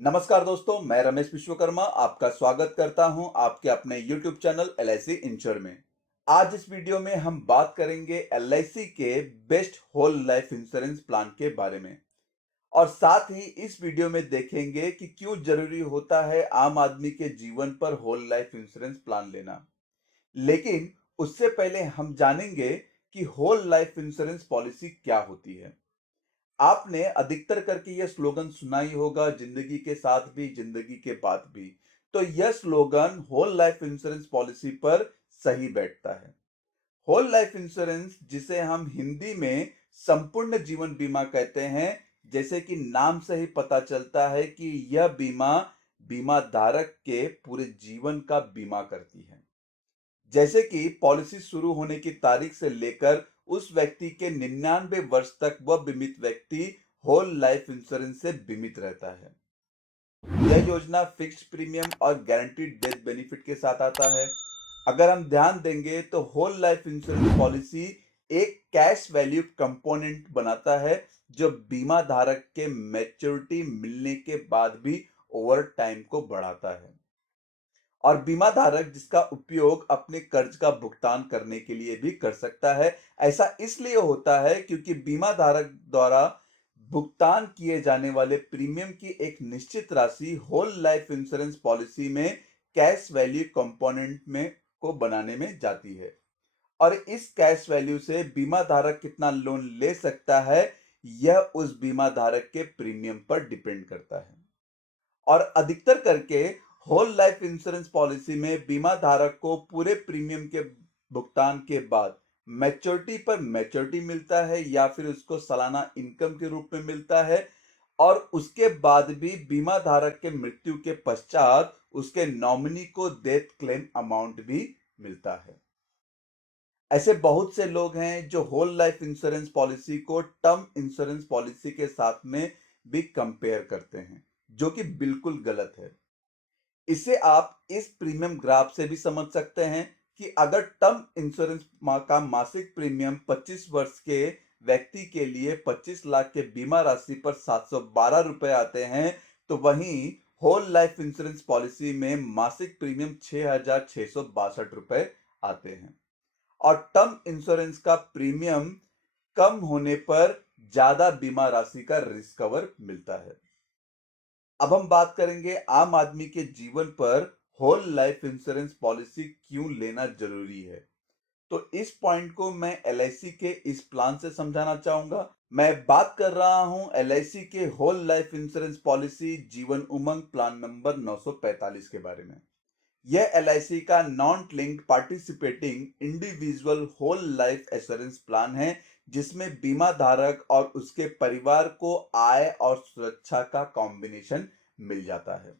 नमस्कार दोस्तों, मैं रमेश विश्वकर्मा आपका स्वागत करता हूं आपके अपने YouTube चैनल LIC इंश्योर में। आज इस वीडियो में हम बात करेंगे LIC के best whole life insurance plan के बारे में और साथ ही इस वीडियो में देखेंगे कि क्यों जरूरी होता है आम आदमी के जीवन पर होल लाइफ इंश्योरेंस प्लान लेना। लेकिन उससे पहले हम जानेंगे कि होल लाइफ इंश्योरेंस पॉलिसी क्या होती है। आपने अधिकतर करके यह स्लोगन सुना ही होगा, जिंदगी के साथ भी जिंदगी के बाद भी। तो यह slogan whole life insurance policy पर सही बैठता है। होल लाइफ इंश्योरेंस, जिसे हम हिंदी में संपूर्ण जीवन बीमा कहते हैं, जैसे कि नाम से ही पता चलता है कि यह बीमा बीमा धारक के पूरे जीवन का बीमा करती है। जैसे कि पॉलिसी शुरू होने की तारीख से लेकर उस व्यक्ति के 99 वर्ष तक वह बीमित व्यक्ति होल लाइफ इंश्योरेंस से बीमित रहता है। यह योजना फिक्स्ड प्रीमियम और गारंटीड डेथ बेनिफिट के साथ आता है। अगर हम ध्यान देंगे तो होल लाइफ इंश्योरेंस पॉलिसी एक कैश वैल्यू कंपोनेंट बनाता है जो बीमा धारक के मैच्योरिटी मिलने के बाद भी ओवर टाइम को बढ़ाता है और बीमा धारक जिसका उपयोग अपने कर्ज का भुगतान करने के लिए भी कर सकता है। ऐसा इसलिए होता है क्योंकि बीमा धारक द्वारा भुगतान किए जाने वाले प्रीमियम की एक निश्चित राशि होल लाइफ इंश्योरेंस पॉलिसी में कैश वैल्यू कंपोनेंट में को बनाने में जाती है और इस कैश वैल्यू से बीमा धारक कितना लोन ले सकता है यह उस बीमा धारक के प्रीमियम पर डिपेंड करता है। और अधिकतर करके होल लाइफ इंश्योरेंस पॉलिसी में बीमा धारक को पूरे प्रीमियम के भुगतान के बाद मैच्योरिटी पर मैच्योरिटी मिलता है या फिर उसको सालाना इनकम के रूप में मिलता है और उसके बाद भी बीमा धारक के मृत्यु के पश्चात उसके नॉमिनी को डेथ क्लेम अमाउंट भी मिलता है। ऐसे बहुत से लोग हैं जो होल लाइफ इंश्योरेंस पॉलिसी को टर्म इंश्योरेंस पॉलिसी के साथ में भी कंपेयर करते हैं, जो कि बिल्कुल गलत है। इसे आप इस प्रीमियम ग्राफ से भी समझ सकते हैं कि अगर टर्म इंश्योरेंस का मासिक प्रीमियम 25 वर्ष के व्यक्ति के लिए 25 लाख के बीमा राशि पर 712 रुपए आते हैं, तो वहीं होल लाइफ इंश्योरेंस पॉलिसी में मासिक प्रीमियम 6,662 रुपए आते हैं और टर्म इंश्योरेंस का प्रीमियम कम होने पर ज्यादा बीमा राशि का रिस्क कवर मिलता है। अब हम बात करेंगे आम आदमी के जीवन पर होल लाइफ इंश्योरेंस पॉलिसी क्यों लेना जरूरी है। तो इस पॉइंट को मैं LIC के इस प्लान से समझाना चाहूंगा। मैं बात कर रहा हूं LIC के whole life insurance policy Jeevan Umang plan number 945 के बारे में। यह LIC का non linked participating individual whole life assurance plan है जिसमें बीमा धारक और उसके परिवार को आय और सुरक्षा का कॉम्बिनेशन मिल जाता है।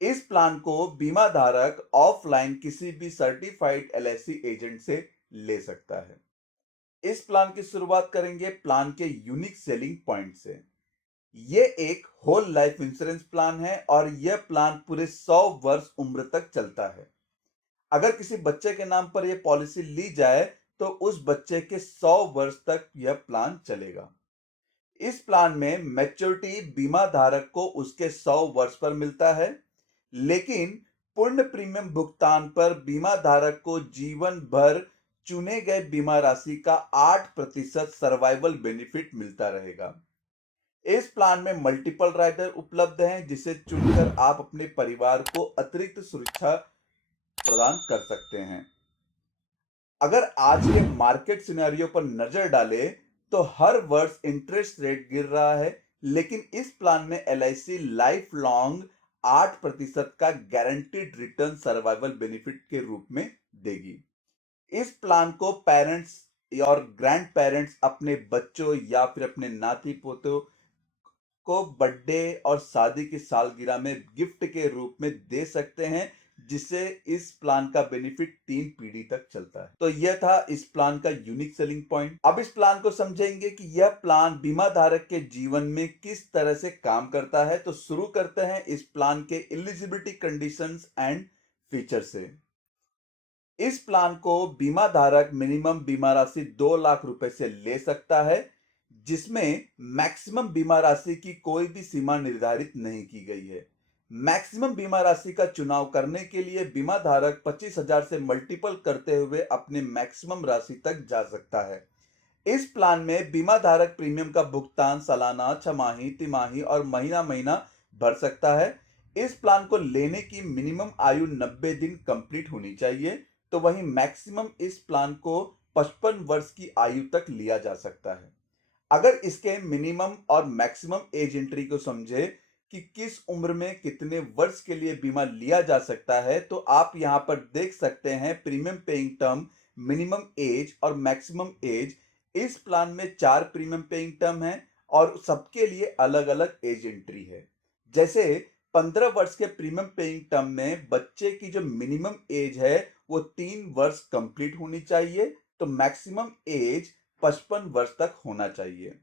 इस प्लान को बीमा धारक ऑफलाइन किसी भी सर्टिफाइड LIC एजेंट से ले सकता है। इस प्लान की शुरुआत करेंगे प्लान के यूनिक सेलिंग पॉइंट से। ये एक होल लाइफ इंश्योरेंस प्लान है और यह प्लान पूरे 100 वर्ष उम्र तक चलता है। अगर किसी बच्चे के नाम पर यह पॉलिसी ली जाए तो उस बच्चे के 100 वर्ष तक यह प्लान चलेगा। इस प्लान में मैच्योरिटी बीमा धारक को उसके 100 वर्ष पर मिलता है, लेकिन पूर्ण प्रीमियम भुगतान पर बीमा धारक को जीवन भर चुने गए बीमा राशि का 8% सर्वाइवल बेनिफिट मिलता रहेगा। इस प्लान में मल्टीपल राइडर उपलब्ध हैं जिसे चुनकर आप अपने परिवार को अतिरिक्त सुरक्षा प्रदान कर सकते हैं। अगर आज के मार्केट सिनेरियो पर नजर डालें तो हर वर्ष इंटरेस्ट रेट गिर रहा है, लेकिन इस प्लान में LIC लाइफ लॉन्ग 8% का गारंटीड रिटर्न सर्वाइवल बेनिफिट के रूप में देगी। इस प्लान को पेरेंट्स और ग्रैंड पेरेंट्स अपने बच्चों या फिर अपने नाती पोतों को बर्थडे और शादी की सालगिरह में गिफ्ट के रूप में दे सकते हैं, जिससे इस प्लान का बेनिफिट 3 पीढ़ी तक चलता है। तो यह था इस प्लान का यूनिक सेलिंग पॉइंट। अब इस प्लान को समझेंगे कि यह प्लान बीमा धारक के जीवन में किस तरह से काम करता है। तो शुरू करते हैं इस प्लान के एलिजिबिलिटी कंडीशंस एंड फीचर से। इस प्लान को बीमा धारक मिनिमम बीमा राशि 2 लाख रुपए से ले सकता है, जिसमें मैक्सिमम बीमा राशि की कोई भी सीमा निर्धारित नहीं की गई है। मैक्सिमम बीमा राशि का चुनाव करने के लिए बीमा धारक 25,000 से मल्टीपल करते हुए अपने मैक्सिमम राशि तक जा सकता है। इस प्लान में बीमा धारक प्रीमियम का भुगतान सालाना, छमाही, तिमाही और महीना-महीना भर सकता है। इस प्लान को लेने की मिनिमम आयु 90 दिन कंप्लीट होनी चाहिए, तो वहीं मैक्सिमम इस प्लान को 55 वर्ष की आयु तक लिया जा सकता है। अगर इसके मिनिमम और मैक्सिमम एज एंट्री को समझे कि किस उम्र में कितने वर्ष के लिए बीमा लिया जा सकता है, तो आप यहां पर देख सकते हैं premium paying term, minimum age और मैक्सिमम एज। इस प्लान में 4 प्रीमियम पेइंग टर्म हैं और सबके लिए अलग-अलग एज एंट्री है। जैसे 15 वर्ष के प्रीमियम पेइंग टर्म में बच्चे की जो मिनिमम एज है वो 3 वर्ष कंप्लीट होनी चाहिए, तो मैक्सिमम एज 55 वर्ष तक होना चाहिए।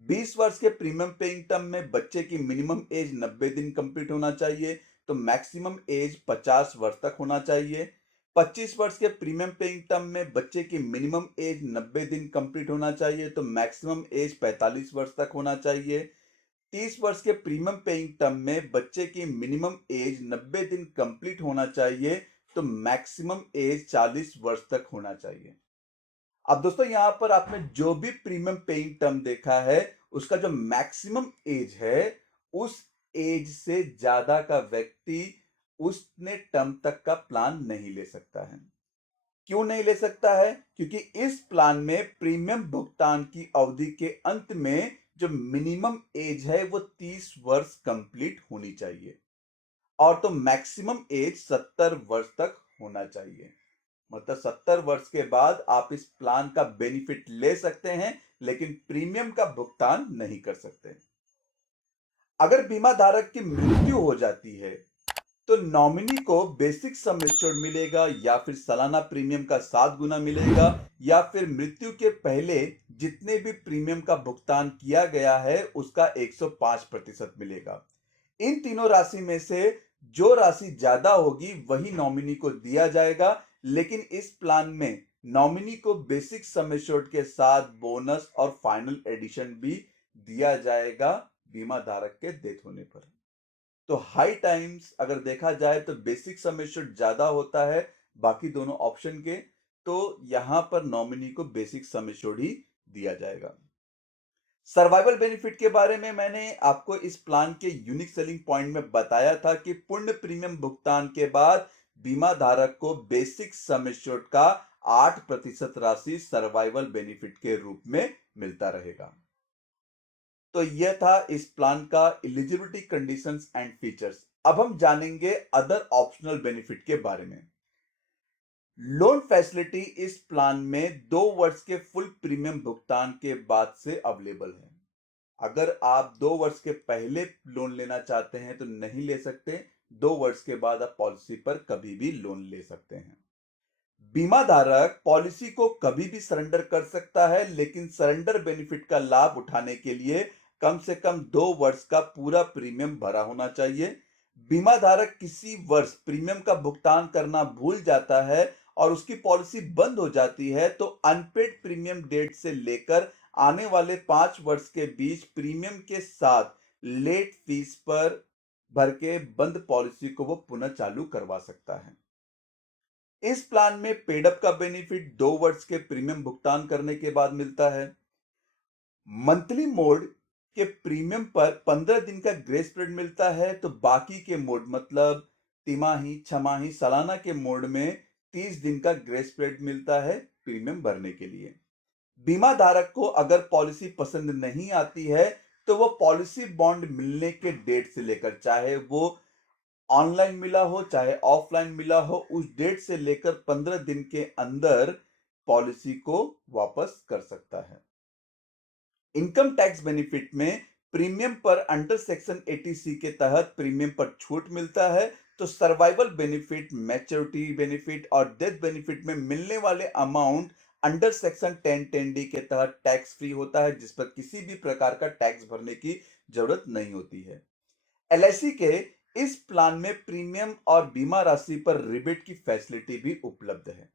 20 वर्ष के प्रीमियम पेइंग टर्म में बच्चे की मिनिमम एज 90 दिन कंप्लीट होना चाहिए, तो मैक्सिमम एज 50 वर्ष तक होना चाहिए। 25 वर्ष के प्रीमियम पेइंग टर्म में बच्चे की मिनिमम एज 90 दिन कंप्लीट होना चाहिए, तो मैक्सिमम एज 45 वर्ष तक होना चाहिए। 30 वर्ष के प्रीमियम पेइंग टर्म में बच्चे की मिनिमम एज 90 दिन कंप्लीट होना चाहिए, तो मैक्सिमम एज 40 वर्ष तक होना चाहिए। अब दोस्तों यहां पर आपने जो भी प्रीमियम पेइंग टर्म देखा है, उसका जो मैक्सिमम एज है, उस एज से ज्यादा का व्यक्ति उसने टर्म तक का प्लान नहीं ले सकता है। क्यों नहीं ले सकता है? क्योंकि इस प्लान में प्रीमियम भुगतान की अवधि के अंत में जो मिनिमम एज है वो 30 वर्ष कंप्लीट होनी चाहिए और तो मैक्सिमम एज 70 वर्ष तक होना चाहिए। मतलब 70 वर्ष के बाद आप इस प्लान का बेनिफिट ले सकते हैं, लेकिन प्रीमियम का भुगतान नहीं कर सकते। अगर बीमा धारक की मृत्यु हो जाती है, तो नॉमिनी को बेसिक सम एश्योर्ड मिलेगा या फिर सालाना प्रीमियम का 7 गुना मिलेगा या फिर मृत्यु के पहले जितने भी प्रीमियम का भुगतान किया गया है उसका 105% मिलेगा। इन तीनों राशि में से जो राशि ज्यादा होगी वही नॉमिनी को दिया जाएगा, लेकिन इस प्लान में नॉमिनी को बेसिक सम एश्योर्ड के साथ बोनस और फाइनल एडिशन भी दिया जाएगा बीमा धारक के डेथ होने पर। तो हाई टाइम्स अगर देखा जाए तो बेसिक सम एश्योर्ड ज्यादा होता है बाकी दोनों ऑप्शन के, तो यहां पर नॉमिनी को बेसिक सम एश्योर्ड ही दिया जाएगा। सर्वाइवल बेनिफिट के बारे में मैंने आपको इस प्लान के यूनिक सेलिंग पॉइंट में बताया था कि पूर्ण प्रीमियम भुगतान के बाद बीमा धारक को बेसिक सम एश्योर्ड का 8% राशि सर्वाइवल बेनिफिट के रूप में मिलता रहेगा। तो यह था इस प्लान का एलिजिबिलिटी कंडीशंस एंड फीचर्स। अब हम जानेंगे अदर ऑप्शनल बेनिफिट के बारे में। लोन फैसिलिटी इस प्लान में 2 वर्ष के फुल प्रीमियम भुगतान के बाद से अवेलेबल है। अगर आप 2 वर्ष के पहले लोन लेना चाहते हैं तो नहीं ले सकते। 2 वर्ष के बाद आप पॉलिसी पर कभी भी लोन ले सकते हैं। बीमा धारक पॉलिसी को कभी भी सरेंडर कर सकता है, लेकिन सरेंडर बेनिफिट का लाभ उठाने के लिए कम से कम 2 वर्ष का पूरा प्रीमियम भरा होना चाहिए। बीमा धारक किसी वर्ष प्रीमियम का भुगतान करना भूल जाता है और उसकी पॉलिसी बंद हो जाती है, तो अनपेड प्रीमियम डेट से लेकर आने वाले 5 वर्ष के बीच प्रीमियम के साथ लेट फीस पर भर के बंद पॉलिसी को वो पुनः चालू करवा सकता है। इस प्लान में पेडअप का बेनिफिट 2 वर्ष के प्रीमियम भुगतान करने के बाद मिलता है। मंथली मोड के प्रीमियम पर 15 दिन का ग्रेस पीरियड मिलता है, तो बाकी के मोड मतलब तिमाही, छमाही, सालाना के मोड में 30 दिन का ग्रेस पीरियड मिलता है प्रीमियम भरने के लिए। बीमा धारक को अगर पॉलिसी पसंद नहीं आती है, तो वो पॉलिसी बॉन्ड मिलने के डेट से लेकर, चाहे वो ऑनलाइन मिला हो चाहे ऑफलाइन मिला हो, उस डेट से लेकर 15 दिन के अंदर पॉलिसी को वापस कर सकता है। इनकम टैक्स बेनिफिट में प्रीमियम पर अंडर सेक्शन 80C के तहत प्रीमियम पर छूट मिलता है, तो सर्वाइवल बेनिफिट, मैच्योरिटी बेनिफिट और डेथ बेनिफिट में मिलने वाले अमाउंट अंडर सेक्शन 1010D के तहत टैक्स फ्री होता है, जिस पर किसी भी प्रकार का टैक्स भरने की जरूरत नहीं होती है। एलआईसी के इस प्लान में प्रीमियम और बीमा राशि पर रिबेट की फैसिलिटी भी उपलब्ध है।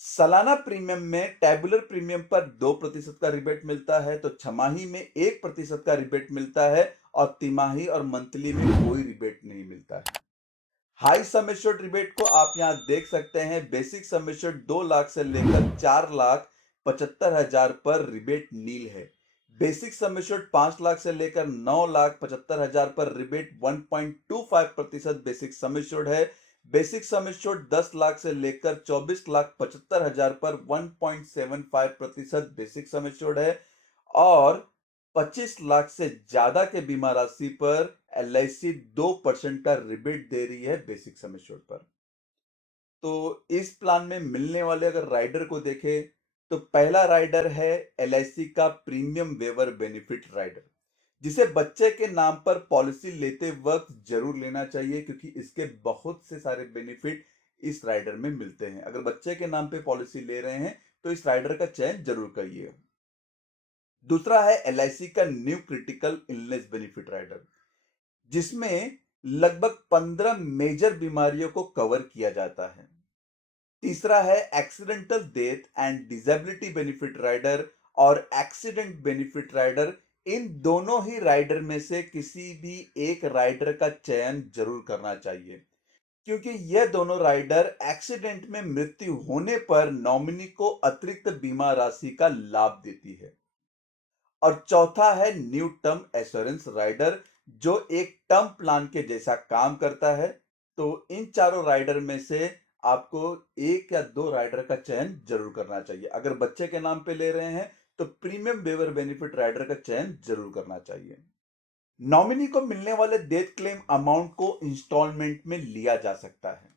सालाना प्रीमियम में टेबुलर प्रीमियम पर 2% का रिबेट मिलता है, तो छमाही में 1% का रिबेट मिलता है और तिमाही और मंथली में कोई रिबेट नहीं मिलता है। हाई सम एश्योर्ड रिबेट को आप यहां देख सकते हैं। बेसिक सम एश्योर्ड 2 लाख से लेकर 4,75,000 पर रिबेट नील है। बेसिक सम एश्योर्ड 5 लाख से लेकर 9,75,000 पर रिबेट 1.25% बेसिक सम एश्योर्ड है। बेसिक सम एश्योर्ड 10 लाख से लेकर 24,75,000 पर 1.75% बेसिक सम एश्योर्ड है और 25 लाख से ज्यादा के बीमा राशि पर एलआईसी 2% का रिबेट दे रही है बेसिक सम एश्योर्ड पर। तो इस प्लान में मिलने वाले अगर राइडर को देखें तो पहला राइडर है एलआईसी का प्रीमियम वेवर बेनिफिट राइडर, जिसे बच्चे के नाम पर पॉलिसी लेते वक्त जरूर लेना चाहिए क्योंकि इसके बहुत से सारे बेनिफिट इस राइडर में मिलते हैं। अगर बच्चे के नाम पे पॉलिसी ले रहे हैं तो इस राइडर का चयन जरूर करिए। दूसरा है एलआईसी का new critical illness benefit rider, जिसमें लगभग 15 मेजर बीमारियों को कवर किया जाता है। तीसरा है accidental death and disability benefit rider और एक्सीडेंट बेनिफिट राइडर। इन दोनों ही राइडर में से किसी भी एक राइडर का चयन जरूर करना चाहिए क्योंकि यह दोनों राइडर एक्सीडेंट में मृत्यु होने पर नॉमिनी को अतिरिक्त बीमा राशि का लाभ देती है। और चौथा है न्यू टर्म एश्योरेंस राइडर, जो एक टर्म प्लान के जैसा काम करता है। तो इन चारों राइडर में से आपको एक या दो राइडर का चयन जरूर करना चाहिए। अगर बच्चे के नाम पे ले रहे हैं तो प्रीमियम वेवर बेनिफिट राइडर का चयन जरूर करना चाहिए। नॉमिनी को मिलने वाले डेथ क्लेम अमाउंट को इंस्टॉलमेंट में लिया जा सकता है,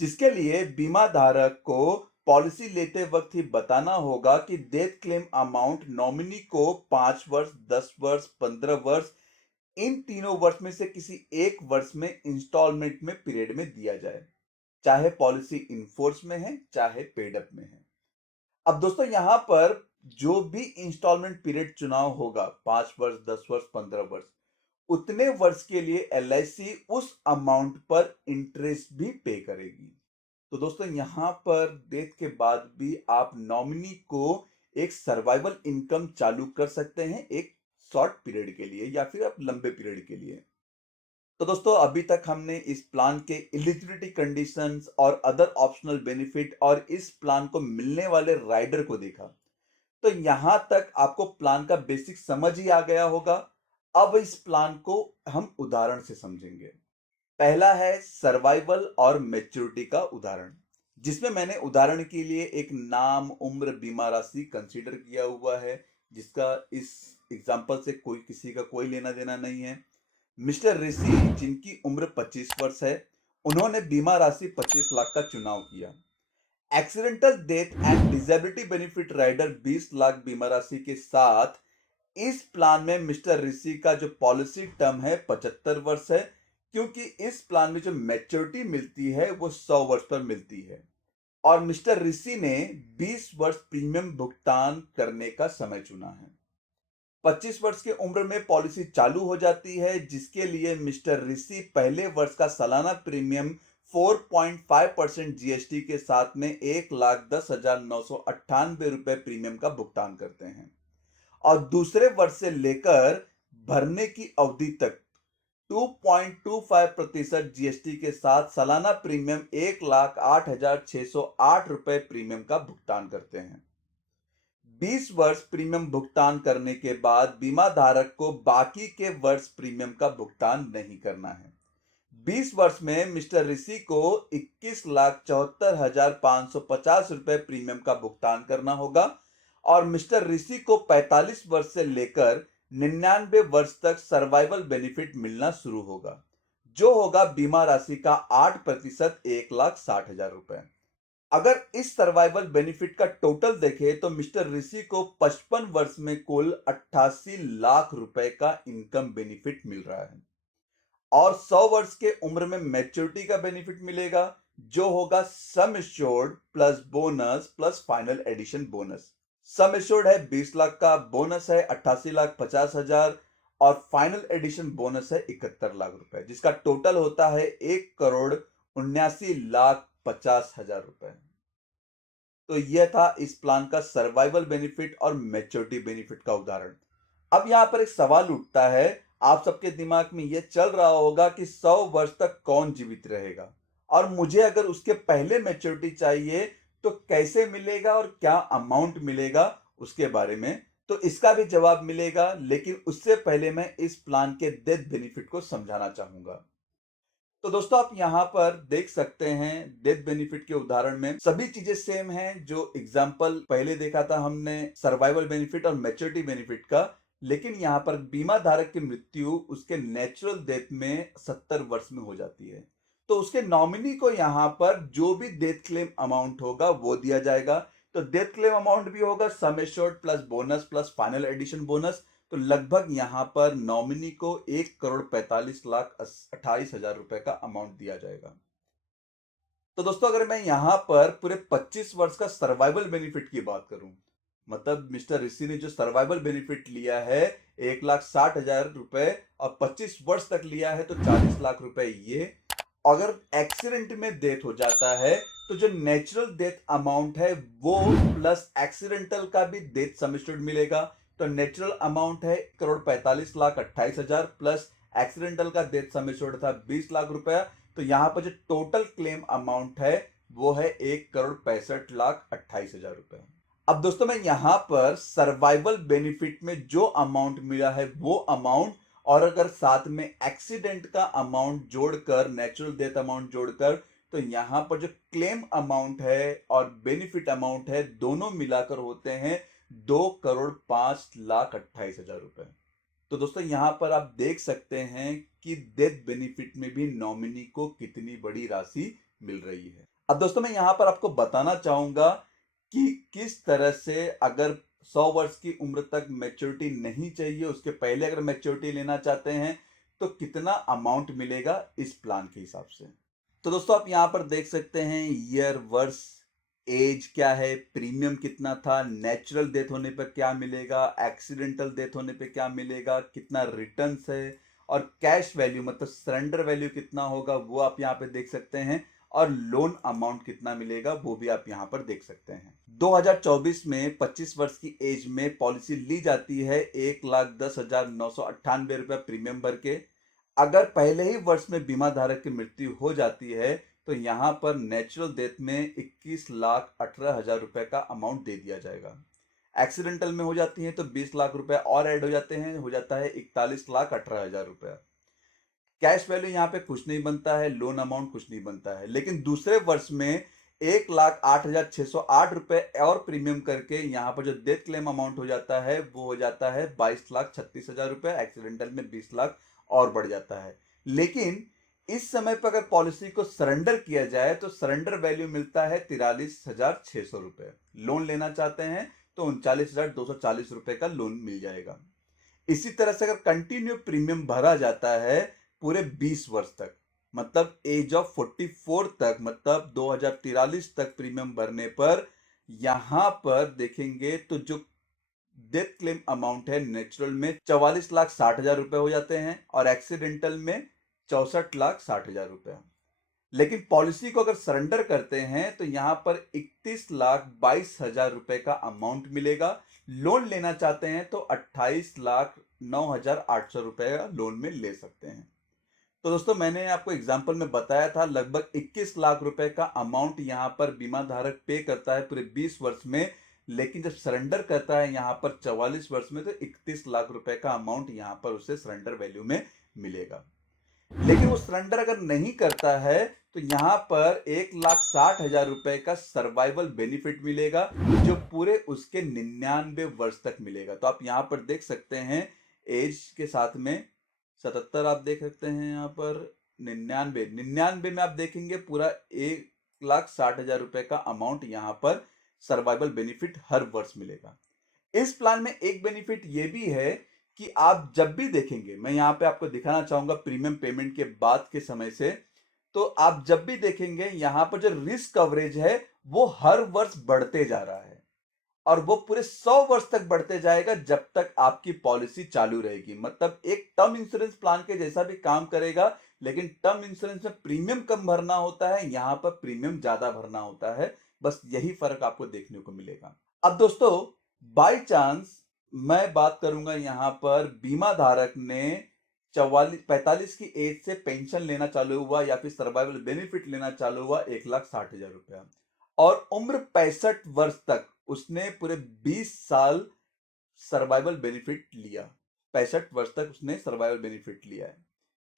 जिसके लिए बीमा धारक को पॉलिसी लेते वक्त ही बताना होगा कि डेथ क्लेम अमाउंट नॉमिनी को 5 वर्ष, 10 वर्ष, 15 वर्ष, इन तीनों वर्ष में से किसी एक वर्ष में इंस्टॉलमेंट में पीरियड में दिया जाए, चाहे पॉलिसी इनफोर्स में है चाहे पेड अप में है। अब दोस्तों यहां पर जो भी इंस्टॉलमेंट पीरियड चुनाव होगा, 5 वर्ष, 10 वर्ष, 15 वर्ष, उतने वर्ष के लिए एलआईसी उस अमाउंट पर इंटरेस्ट भी पे करेगी। तो दोस्तों यहां पर डेथ के बाद भी आप नॉमिनी को एक सर्वाइवल इनकम चालू कर सकते हैं, एक शॉर्ट पीरियड के लिए या फिर आप लंबे पीरियड के लिए। तो दोस्तों अभी तक हमने इस प्लान के एलिजिबिलिटी कंडीशंस और अदर ऑप्शनल बेनिफिट और इस प्लान को मिलने वाले राइडर को देखा। तो यहां तक आपको प्लान का बेसिक समझ ही आ गया होगा। अब इस प्लान को हम उदाहरण से समझेंगे। पहला है सर्वाइवल और मैच्योरिटी का उदाहरण, जिसमें मैंने उदाहरण के लिए एक नाम, उम्र, बीमा राशि कंसीडर किया हुआ है, जिसका इस एग्जांपल से कोई किसी का कोई लेना देना नहीं है। मिस्टर ऋषि, जिनकी उम्र 25 वर्ष है, उन्होंने बीमा राशि 25 लाख का चुनाव किया। Accidental death and disability benefit rider 20 lakh बीमा राशि के साथ इस प्लान में मिस्टर ऋषि का जो पॉलिसी टर्म है 75 वर्ष है, क्योंकि इस प्लान में जो मैच्योरिटी मिलती है वो 100 वर्ष पर मिलती है। और मिस्टर ऋषि ने 20 वर्ष प्रीमियम भुगतान करने का समय चुना है। 25 वर्ष की उम्र में पॉलिसी चालू हो जाती है, जिसके लिए मिस्टर ऋषि पहले वर्ष का सालाना प्रीमियम 4.5% जीएसटी के साथ में 1,10,998 रुपए प्रीमियम का भुगतान करते हैं और दूसरे वर्ष से लेकर भरने की अवधि तक 2.25% जीएसटी के साथ सालाना प्रीमियम 1,08,608 रुपए प्रीमियम का भुगतान करते हैं। 20 वर्ष प्रीमियम भुगतान करने के बाद बीमा धारक को बाकी के वर्ष प्रीमियम का भुगतान नहीं करना है। 20 वर्ष में मिस्टर ऋषि को 21,74,550 रुपए प्रीमियम का भुगतान करना होगा और मिस्टर ऋषि को 45 वर्ष से लेकर 99 वर्ष तक सर्वाइवल बेनिफिट मिलना शुरू होगा, जो होगा बीमा राशि का 8%, 1,60,000 रुपए। अगर इस सर्वाइवल बेनिफिट का टोटल देखें तो मिस्टर ऋषि को 55 वर्ष में कुल 88 लाख रुपए का इनकम बेनिफिट मिल रहा है और 100 वर्ष के उम्र में मैच्योरिटी का बेनिफिट मिलेगा, जो होगा sum assured plus bonus plus final addition bonus. Sum assured है 20 लाख का, बोनस है 88,50,000 और फाइनल एडिशन बोनस है 71 लाख रुपए, जिसका टोटल होता है 1,79,50,000 रुपए। तो यह था इस प्लान का सर्वाइवल बेनिफिट और मैच्योरिटी बेनिफिट का उदाहरण। अब यहाँ पर एक सवाल उठता है, आप सबके दिमाग में यह चल रहा होगा कि 100 वर्ष तक कौन जीवित रहेगा और मुझे अगर उसके पहले मैच्योरिटी चाहिए तो कैसे मिलेगा और क्या अमाउंट मिलेगा उसके बारे में तो इसका भी जवाब मिलेगा, लेकिन उससे पहले मैं इस प्लान के डेथ बेनिफिट को समझाना चाहूंगा। तो दोस्तों आप यहाँ पर देख सकते हैं डेथ बेनिफिट के उदाहरण में सभी चीजें सेम हैं जो एग्जांपल पहले देखा था हमने सर्वाइवल बेनिफिट और मैच्योरिटी बेनिफिट का, लेकिन यहाँ पर बीमा धारक की मृत्यु उसके नेचुरल डेथ में 70 वर्ष में हो जाती है तो उसके नॉमिनी को यहाँ पर जो भी डेथ क्लेम अमाउंट होगा वो दिया जाएगा। तो डेथ क्लेम अमाउंट भी होगा sum assured plus bonus plus final addition bonus, तो लगभग यहां पर नॉमिनी को 1,45,28,000 रुपए का अमाउंट दिया जाएगा। तो दोस्तों अगर मैं यहां पर पूरे 25 वर्ष का सर्वाइवल बेनिफिट की बात करूं, मतलब मिस्टर ऋषि ने जो सर्वाइवल बेनिफिट लिया है 1,60,000 रुपए और 25 वर्ष तक लिया है तो 40 लाख रुपए ये। अगर एक्सीडेंट में डेथ हो जाता है तो जो नेचुरल डेथ अमाउंट है वो प्लस एक्सीडेंटल का भी डेथ सम एश्योर्ड मिलेगा। तो नेचुरल अमाउंट है 1,45,28,000 प्लस एक्सीडेंटल का डेथ सम एश्योर्ड था 20 लाख रुपया। तो यहां पर जो टोटल क्लेम अमाउंट है वो है 1,65,28,000 रुपए। अब दोस्तों मैं यहां पर सर्वाइवल बेनिफिट में जो अमाउंट मिला है वो अमाउंट और अगर साथ में एक्सीडेंट का अमाउंट जोड़कर नेचुरल डेथ अमाउंट जोड़कर तो यहां पर जो क्लेम अमाउंट है और बेनिफिट अमाउंट है दोनों मिलाकर होते हैं 2,05,28,000 रुपए। तो दोस्तों यहां पर आप देख सकते हैं कि डेथ बेनिफिट में भी नॉमिनी को कितनी बड़ी राशि मिल रही है। अब दोस्तों मैं यहां पर आपको बताना चाहूंगा कि किस तरह से अगर 100 वर्ष की उम्र तक मैच्योरिटी नहीं चाहिए, उसके पहले अगर मैच्योरिटी लेना चाहते हैं तो कितना अमाउंट मिलेगा इस प्लान के हिसाब से। तो दोस्तों आप यहां पर देख सकते हैं ईयर, वर्ष, एज क्या है, प्रीमियम कितना था, नेचुरल डेथ होने पर क्या मिलेगा, एक्सीडेंटल डेथ होने पर क्या मिलेगा, कितना रिटर्न्स है और कैश वैल्यू मतलब सरेंडर वैल्यू कितना होगा वो आप यहाँ पे देख सकते हैं और लोन अमाउंट कितना मिलेगा वो भी आप यहाँ पर देख सकते हैं। 2024 में 25 वर्ष की एज में पॉलिसी ली जाती है 1,10,998 रुपए प्रीमियम भर के। अगर पहले ही वर्ष में बीमा धारक की मृत्यु हो जाती है तो यहां पर नेचुरल डेथ में 21,18,000 रुपए का अमाउंट दे दिया जाएगा। एक्सीडेंटल में हो जाती है तो 20 लाख रुपए और ऐड हो जाते हैं, हो जाता है 41,18,000 रुपए। कैश वैल्यू यहाँ पे कुछ नहीं बनता है, लोन अमाउंट कुछ नहीं बनता है, लेकिन दूसरे वर्ष में 1,08,608 रुपए और प्रीमियम करके यहाँ पर जो डेथ क्लेम अमाउंट हो जाता है वो हो जाता है 22,36,000 रुपए। एक्सीडेंटल में 20 लाख और बढ़ जाता है। लेकिन इस समय पर अगर पॉलिसी को सरेंडर किया जाए तो सरेंडर वैल्यू मिलता है 43,600 रुपए। लोन लेना चाहते हैं तो 39,240 रुपए का लोन मिल जाएगा। इसी तरह से अगर कंटिन्यू प्रीमियम भरा जाता है पूरे 20 वर्ष तक, मतलब एज ऑफ 44 तक, मतलब 2043 तक प्रीमियम भरने पर यहां पर देखेंगे तो जो डेथ क्लेम अमाउंट है नेचुरल में 44,60,000 रुपए हो जाते हैं और एक्सीडेंटल में 64,60,000 रुपए। लेकिन पॉलिसी को अगर सरेंडर करते हैं तो यहां पर 31,22,000 रुपए का अमाउंट मिलेगा। लोन लेना चाहते हैं तो 28,09,800 रुपए का लोन में ले सकते हैं। तो दोस्तों मैंने आपको एग्जांपल में बताया था लगभग 21 लाख रुपए का अमाउंट यहां पर बीमा धारक पे करता है पूरे 20 वर्ष में, लेकिन जब सरेंडर करता है यहां पर 44 वर्ष में तो 31 लाख रुपए का अमाउंट यहां पर उसे सरेंडर वैल्यू में मिलेगा। लेकिन वो सरेंडर अगर नहीं करता है तो यहां पर 1,60,000 रुपए का सर्वाइवल बेनिफिट मिलेगा जो पूरे उसके 99 वर्ष तक मिलेगा। तो आप यहां पर देख सकते हैं एज के साथ में 77 आप देख सकते हैं, यहाँ पर 99 में आप देखेंगे पूरा 1,60,000 रुपए का अमाउंट यहाँ पर सर्वाइवल बेनिफिट हर वर्ष मिलेगा। इस प्लान में एक बेनिफिट ये भी है कि आप जब भी देखेंगे, मैं यहाँ पे आपको दिखाना चाहूंगा प्रीमियम पेमेंट के बाद के समय से, तो आप जब भी देखेंगे यहाँ पर जो रिस्क कवरेज है वो हर वर्ष बढ़ते जा रहा है और वो पूरे 100 वर्ष तक बढ़ते जाएगा जब तक आपकी पॉलिसी चालू रहेगी। मतलब एक टर्म इंश्योरेंस प्लान के जैसा भी काम करेगा, लेकिन टर्म इंश्योरेंस में प्रीमियम कम भरना होता है, यहां पर प्रीमियम ज्यादा भरना होता है। बस यही फर्क आपको देखने को मिलेगा। अब दोस्तों, बाय चांस मैं बात करूंगा यहां पर बीमा धारक ने 45 की एज से पेंशन लेना चालू हुआ या फिर सर्वाइवल बेनिफिट लेना चालू हुआ 1,60,000 रुपया, और उम्र 65 वर्ष तक उसने पूरे 20 साल सर्वाइवल बेनिफिट लिया। 65 वर्ष तक उसने सर्वाइवल बेनिफिट लिया है।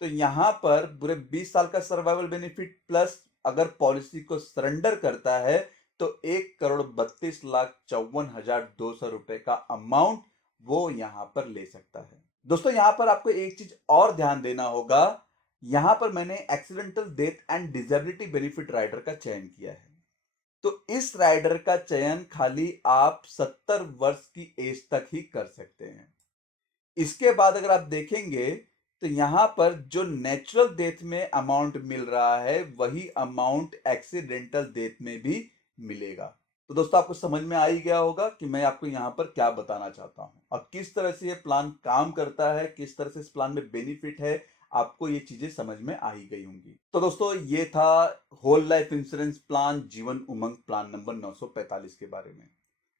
तो यहां पर पूरे 20 साल का सर्वाइवल बेनिफिट प्लस अगर पॉलिसी को सरेंडर करता है तो 1,32,54,200 रुपए का अमाउंट वो यहां पर ले सकता है। दोस्तों, यहां पर आपको एक चीज और ध्यान देना होगा। यहां पर मैंने accidental death and disability benefit rider का चयन किया है। तो इस राइडर का चयन खाली आप 70 वर्ष की एज तक ही कर सकते हैं। इसके बाद अगर आप देखेंगे तो यहां पर जो नेचुरल डेथ में अमाउंट मिल रहा है वही अमाउंट एक्सीडेंटल डेथ में भी मिलेगा। तो दोस्तों, आपको समझ में आ ही गया होगा कि मैं आपको यहां पर क्या बताना चाहता हूं और किस तरह से ये प्लान काम करता है, किस तरह से इस प्लान में बेनिफिट है। आपको ये चीजें समझ में आ ही गई होंगी। तो दोस्तों, ये था whole life insurance plan Jeevan Umang plan number 945 के बारे में।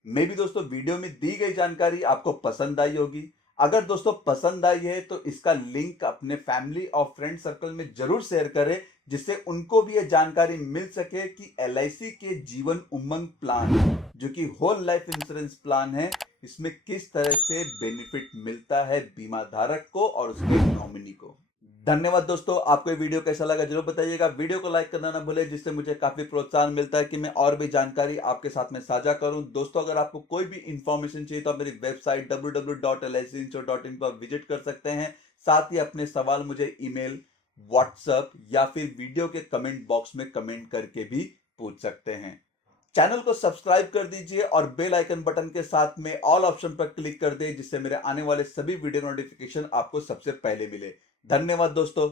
मे भी दोस्तों वीडियो में दी गई जानकारी आपको पसंद आई होगी। अगर दोस्तों पसंद आई है तो इसका लिंक अपने फैमिली और फ्रेंड सर्कल में जरूर शेयर करें, जिससे उनको भी यह जानकारी मिल सके कि एलआईसी के जीवन उमंग प्लान, जो कि होल लाइफ इंश्योरेंस प्लान है, इसमें किस तरह से बेनिफिट मिलता है बीमा धारक को और उसके नॉमिनी को। धन्यवाद दोस्तों, आपको ये वीडियो कैसा लगा जरूर बताइएगा। वीडियो को लाइक करना ना भूलें, जिससे मुझे काफी प्रोत्साहन मिलता है कि मैं और भी जानकारी आपके साथ में साझा करूं। दोस्तों, अगर आपको कोई भी इंफॉर्मेशन चाहिए तो आप मेरी वेबसाइट www.licinsurance.in पर विजिट कर सकते हैं। साथ ही अपने सवाल मुझे ईमेल, व्हाट्सएप या फिर वीडियो के कमेंट बॉक्स में कमेंट करके भी पूछ सकते हैं। चैनल को सब्सक्राइब कर दीजिए और बेल आइकन बटन के साथ में ऑल ऑप्शन पर क्लिक कर दें, जिससे मेरे आने वाले सभी वीडियो नोटिफिकेशन आपको सबसे पहले मिले। धन्यवाद दोस्तों।